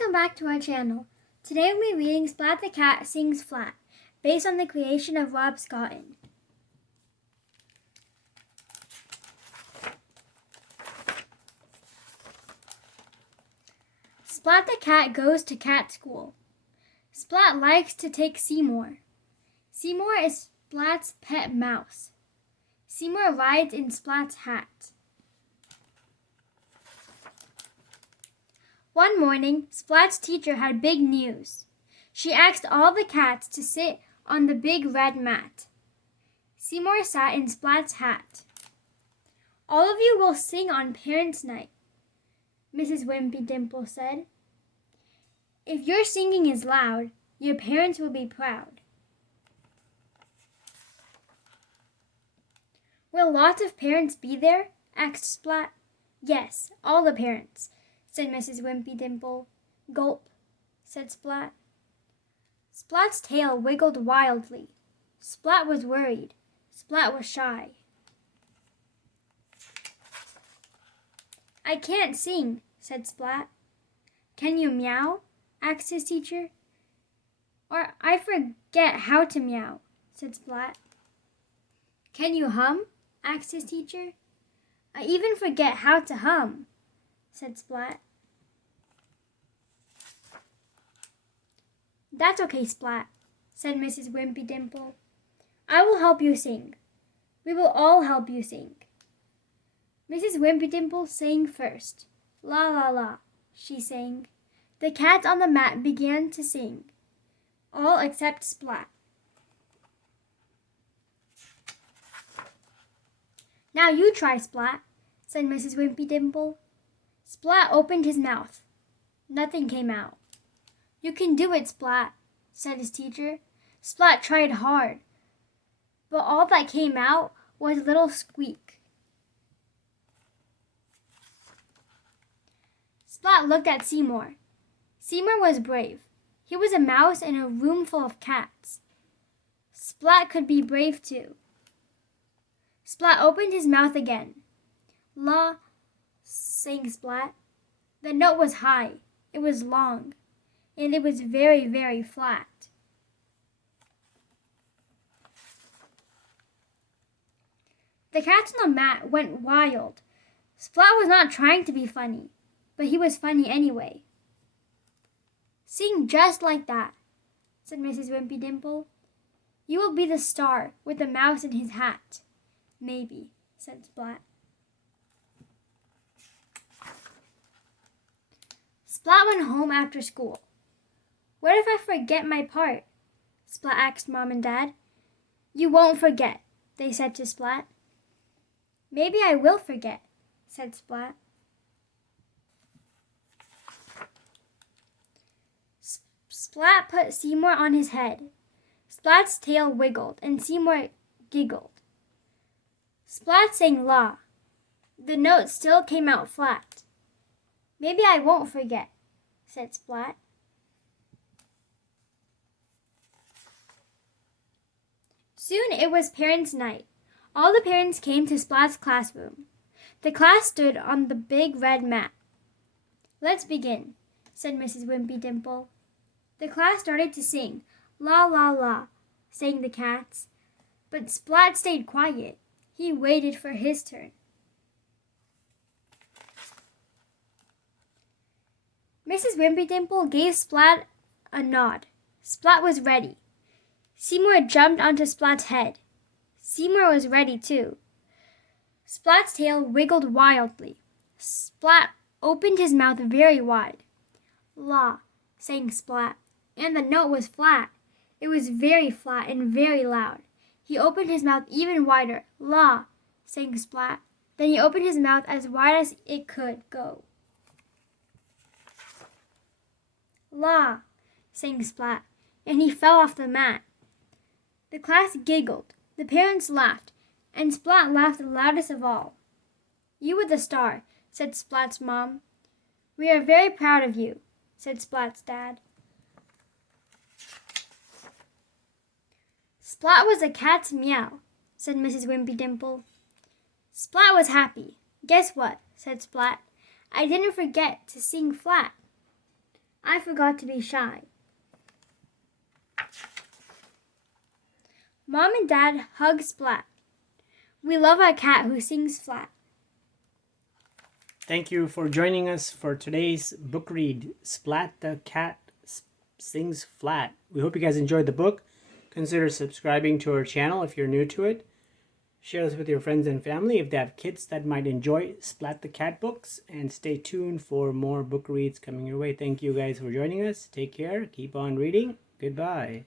Welcome back to our channel. Today we'll be reading Splat the Cat Sings Flat, based on the creation of Rob Scotton. Splat the cat goes to cat school. Splat likes to take Seymour. Seymour is Splat's pet mouse. Seymour rides in Splat's hat. One morning, Splat's teacher had big news. She asked all the cats to sit on the big red mat. Seymour sat in Splat's hat. "All of you will sing on Parents' Night," Mrs. Wimpy Dimple said. "If your singing is loud, your parents will be proud." "Will lots of parents be there?" asked Splat. "Yes, all the parents," said Mrs. Wimpy Dimple. "Gulp," said Splat. Splat's tail wiggled wildly. Splat was worried. Splat was shy. "I can't sing," said Splat. "Can you meow?" asked his teacher. "Or I forget how to meow," said Splat. "Can you hum?" asked his teacher. "I even forget how to hum," said Splat. "That's okay, Splat," said Mrs. Wimpy Dimple. "I will help you sing. We will all help you sing." Mrs. Wimpy Dimple sang first. "La la la," she sang. The cats on the mat began to sing, all except Splat. "Now you try, Splat," said Mrs. Wimpy Dimple. Splat opened his mouth. Nothing came out. "You can do it, Splat," said his teacher. Splat tried hard, but all that came out was a little squeak. Splat looked at Seymour. Seymour was brave. He was a mouse in a room full of cats. Splat could be brave too. Splat opened his mouth again. "La," sang Splat. The note was high, it was long, and it was very, very flat. The cats on the mat went wild. Splat was not trying to be funny, but he was funny anyway. "Sing just like that," said Mrs. Wimpy Dimple. "You will be the star with the mouse in his hat." "Maybe," said Splat. Splat went home after school. "What if I forget my part?" Splat asked Mom and Dad. "You won't forget," they said to Splat. "Maybe I will forget," said Splat. Splat put Seymour on his head. Splat's tail wiggled and Seymour giggled. Splat sang "La." The note still came out flat. "Maybe I won't forget," said Splat. Soon it was Parents' Night. All the parents came to Splat's classroom. The class stood on the big red mat. "Let's begin," said Mrs. Wimpy Dimple. The class started to sing. "La la la," sang the cats. But Splat stayed quiet. He waited for his turn. Mrs. Wimpy Dimple gave Splat a nod. Splat was ready. Seymour jumped onto Splat's head. Seymour was ready too. Splat's tail wiggled wildly. Splat opened his mouth very wide. "La," sang Splat, and the note was flat. It was very flat and very loud. He opened his mouth even wider. "La," sang Splat. Then he opened his mouth as wide as it could go. "La," sang Splat, and he fell off the mat. The class giggled, the parents laughed, and Splat laughed the loudest of all. "You were the star," said Splat's mom. "We are very proud of you," said Splat's dad. "Splat was a cat's meow," said Mrs. Wimpy Dimple. Splat was happy. "Guess what?" said Splat. "I didn't forget to sing flat." I forgot to be shy. Mom and Dad hug Splat. We love our cat who sings flat. Thank you for joining us for today's book read, Splat the Cat Sings Flat. We hope you guys enjoyed the book. Consider subscribing to our channel if you're new to it. Share this with your friends and family if they have kids that might enjoy Splat the Cat books. And stay tuned for more book reads coming your way. Thank you guys for joining us. Take care. Keep on reading. Goodbye.